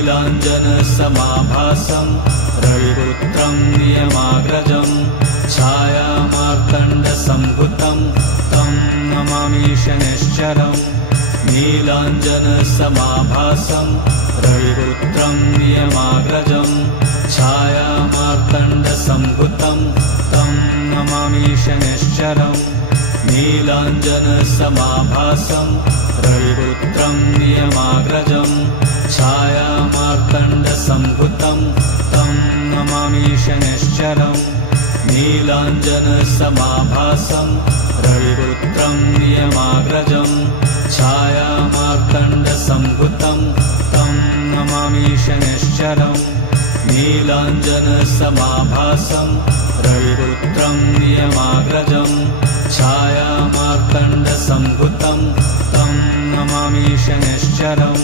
नीलाञ्जनसमाभासं रविपुत्रं नियमाग्रजं छायामार्तण्डसम्भुतं तं नमामि शनैश्चरम् नीलाञ्जनसमाभासं रविपुत्रं नियमाग्रजं छायामार्तण्डसम्भुतं तं नमामि शनैश्चरम् नीलाञ्जनसमाभासं रविपुत्रं नियमाग्रजं छायामार्तण्डसम्भुतं तं नमामि शनैश्चरम् नीलाञ्जनसमाभासं रविपुत्रं नियमाग्रजं छायामार्तण्डसम्भुतं तं नमामि शनैश्चरम् नीलाञ्जनसमाभासं रविपुत्रं नियमाग्रजं छायामार्तण्डसम्भुतं तं नमामि शनैश्चरम्